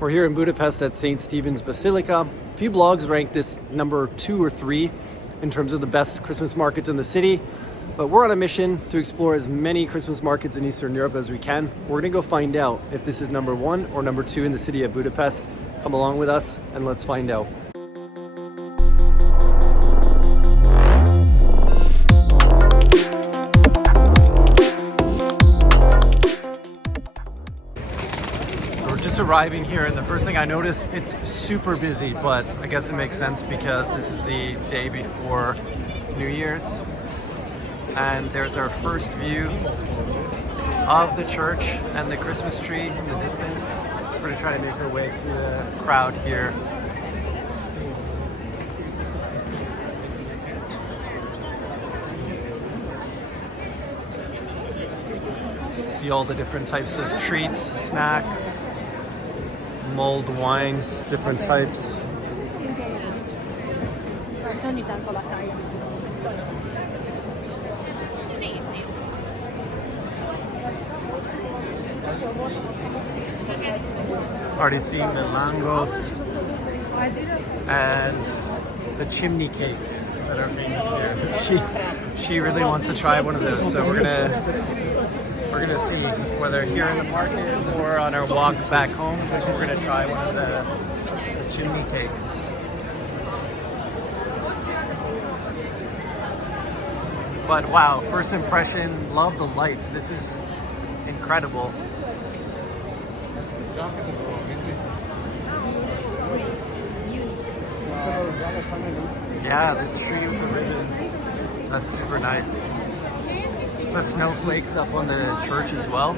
We're here in Budapest at St. Stephen's Basilica. A few blogs ranked this number 2 or 3 in terms of the best Christmas markets in the city. But we're on a mission to explore as many Christmas markets in Eastern Europe as we can. We're gonna go find out if this is number 1 or number 2 in the city of Budapest. Come along with us and let's find out. Arriving here, and the first thing I noticed, it's super busy, but I guess it makes sense because this is the day before New Year's, and there's our first view of the church and the Christmas tree in the distance. We're going to try to make our way through the crowd here. See all the different types of treats, snacks, mulled wines, different types. Already seeing the langos and the chimney cakes that are famous here. She really wants to try one of those, so we're gonna see whether here in the market or on our walk back home, we're gonna try one of the chimney cakes. But wow, first impression, love the lights. This is incredible. Yeah, the tree with the ribbons. That's super nice. The snowflakes up on the church as well.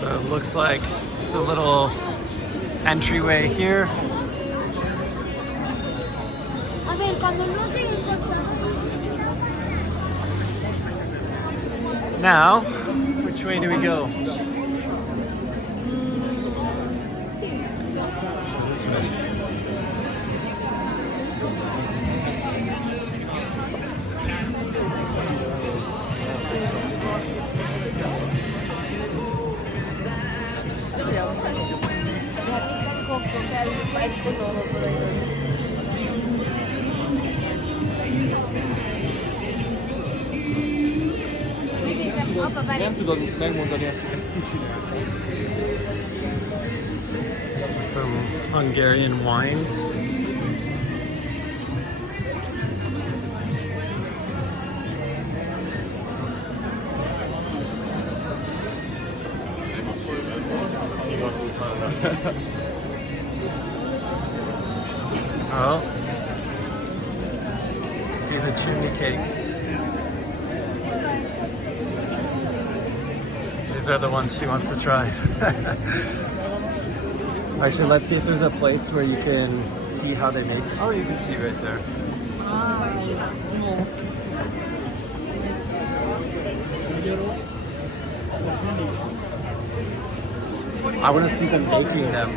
So it looks like it's a little entryway here. Now, which way do we go? This way. Nem tudod megmondani ezt ki csinálta. Some Hungarian wines. Oh, see the chimney cakes. These are the ones she wants to try. Actually, let's see if there's a place where you can see how they make it. Oh, you can see right there. Small. I want to see them baking them.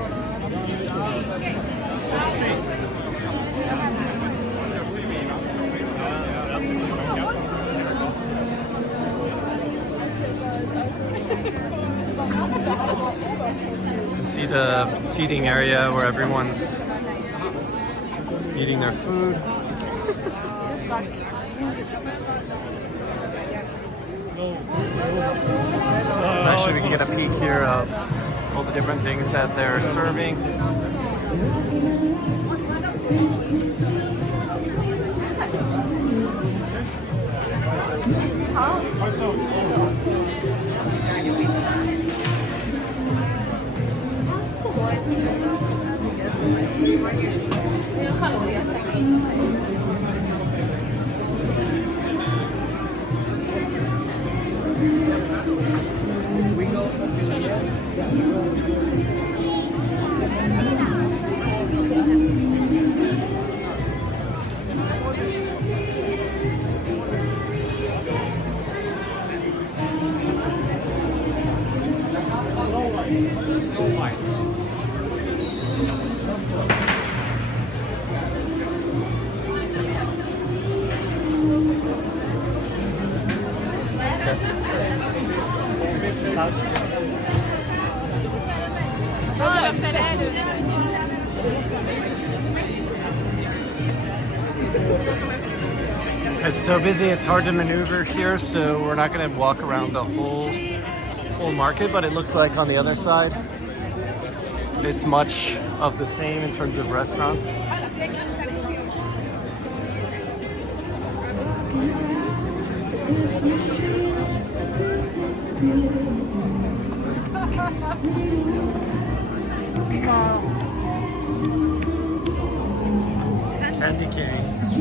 You can see the seating area where everyone's eating their food. Actually, we can get a peek here of all the different things that they're serving. It's so busy, it's hard to maneuver here, so we're not going to walk around the whole market, but it looks like on the other side, it's much of the same in terms of restaurants. Candy canes.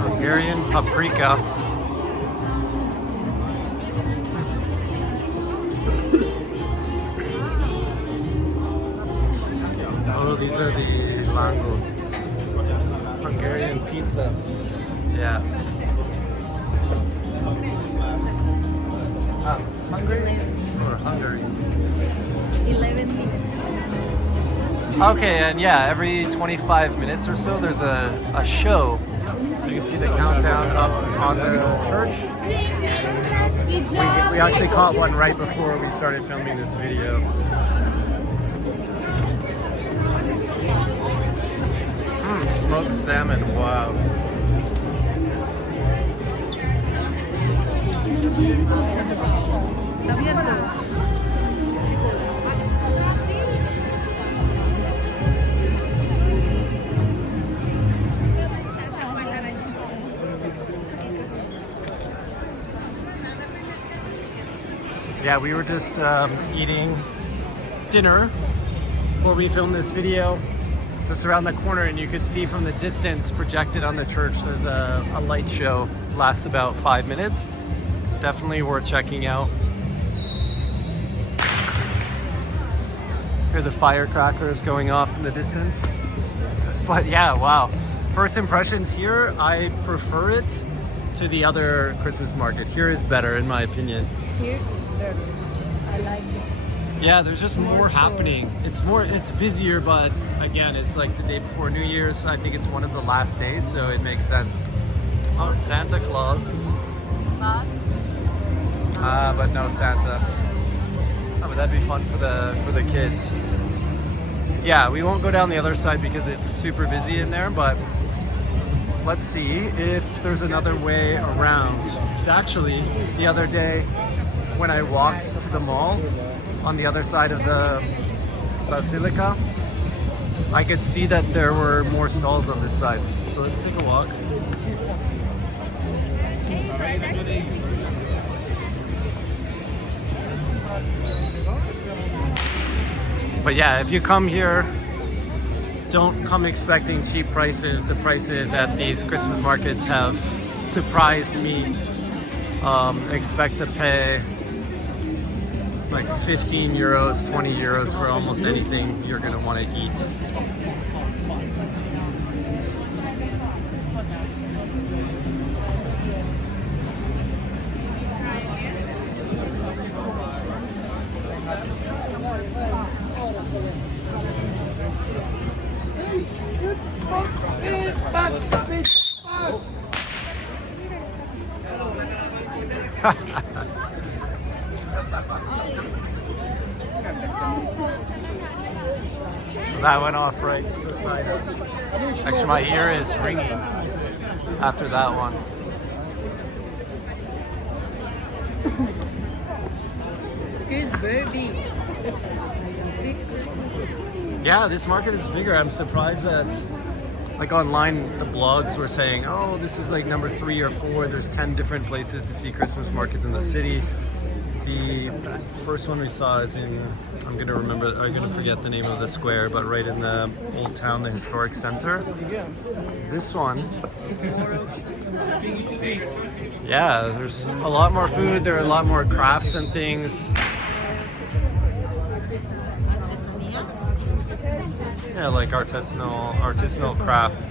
Hungarian paprika. Oh, these are the langos. Hungarian pizza. Yeah. Hungary or Hungary? 11 minutes. Okay, and yeah, every 25 minutes or so there's a show. You can see the countdown up on the church. We actually caught one right before we started filming this video. Smoked salmon, wow. Yeah, we were just eating dinner before we filmed this video. Just around the corner, and you could see from the distance projected on the church, there's a light show. Lasts about 5 minutes. Definitely worth checking out. Hear the firecrackers going off in the distance. But yeah, wow. First impressions here, I prefer it to the other Christmas market. Here is better in my opinion. Here is better. I like it. Yeah, there's just more happening. It's busier, but again, it's like the day before New Year's. I think it's one of the last days, so it makes sense. Oh, Santa Claus. But no Santa. Oh, but that'd be fun for the kids. Yeah, we won't go down the other side because it's super busy in there, but let's see if there's another way around. It's actually the other day when I walked to the mall, on the other side of the Basilica, I could see that there were more stalls on this side. So let's take a walk. But yeah, if you come here, don't come expecting cheap prices. The prices at these Christmas markets have surprised me. Expect to pay like 15 euros, 20 euros for almost anything you're gonna want to eat. That went off right beside us. Actually, my ear is ringing after that one. Here's very big. Yeah, this market is bigger. I'm surprised that, like online, the blogs were saying, oh, this is like number 3 or 4. There's 10 different places to see Christmas markets in the city. The first one we saw is in, I'm gonna forget the name of the square, but right in the old town, the historic center. This one, yeah, there's a lot more food. There are a lot more crafts and things. Yeah, like artisanal crafts.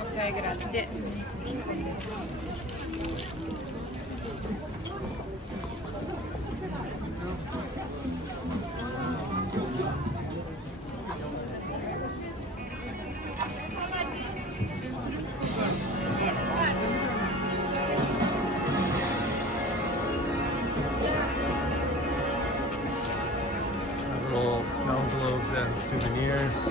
Ok, grazie. Little snow globes and souvenirs.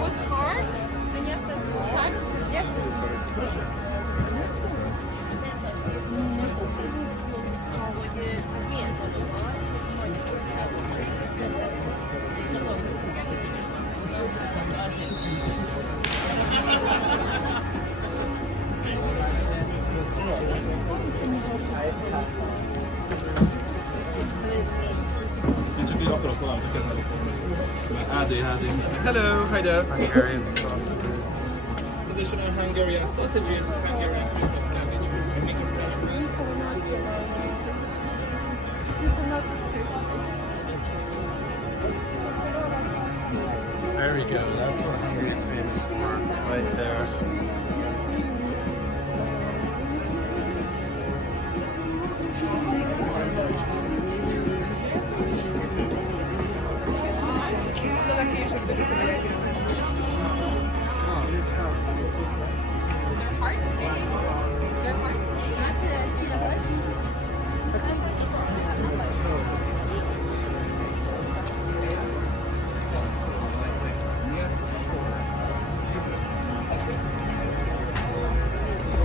What car? And yes, that's yes. Én csak így akarok valamit kezelni. ADHD. Hello, hi there. Hungarian sausages. Traditional Hungarian sausages, Hungarian Christmas sandwich. And make it fresh. There we go. That's what Hungary is famous for, right there.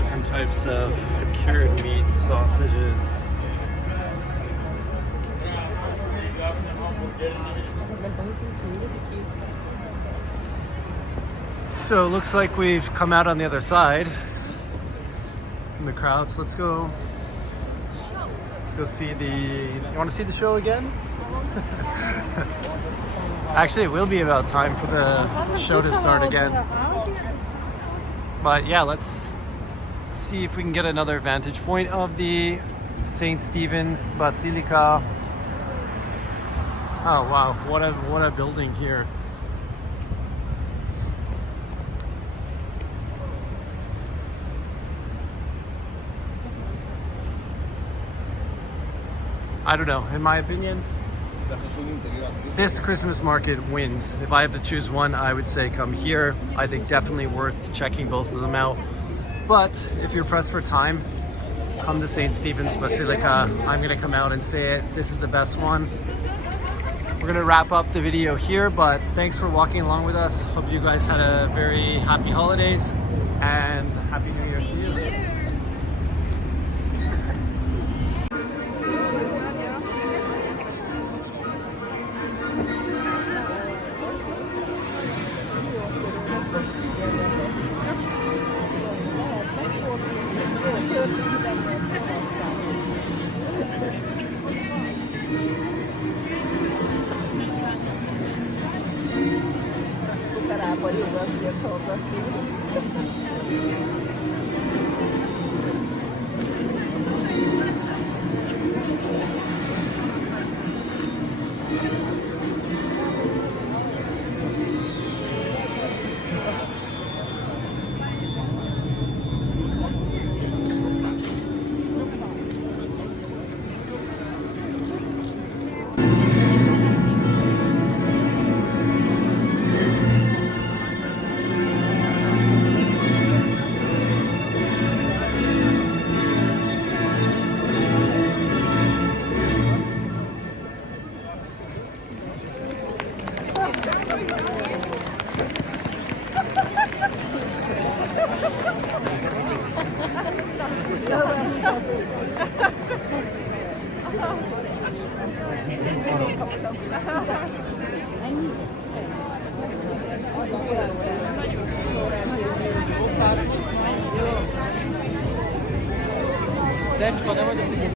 Different types of cured meats, sausages. So it looks like we've come out on the other side in the crowds. Let's go see the, you want to see the show again? Actually, it will be about time for the show to start again. But yeah, let's see if we can get another vantage point of the St. Stephen's Basilica. Oh wow, what a building here. I don't know, in my opinion, this Christmas market wins. If I have to choose one, I would say come here. I think definitely worth checking both of them out. But if you're pressed for time, come to St. Stephen's Basilica. I'm gonna come out and say it. This is the best one. We're gonna wrap up the video here, but thanks for walking along with us. Hope you guys had a very happy holidays and Happy New Year to you. De csak nem vagy a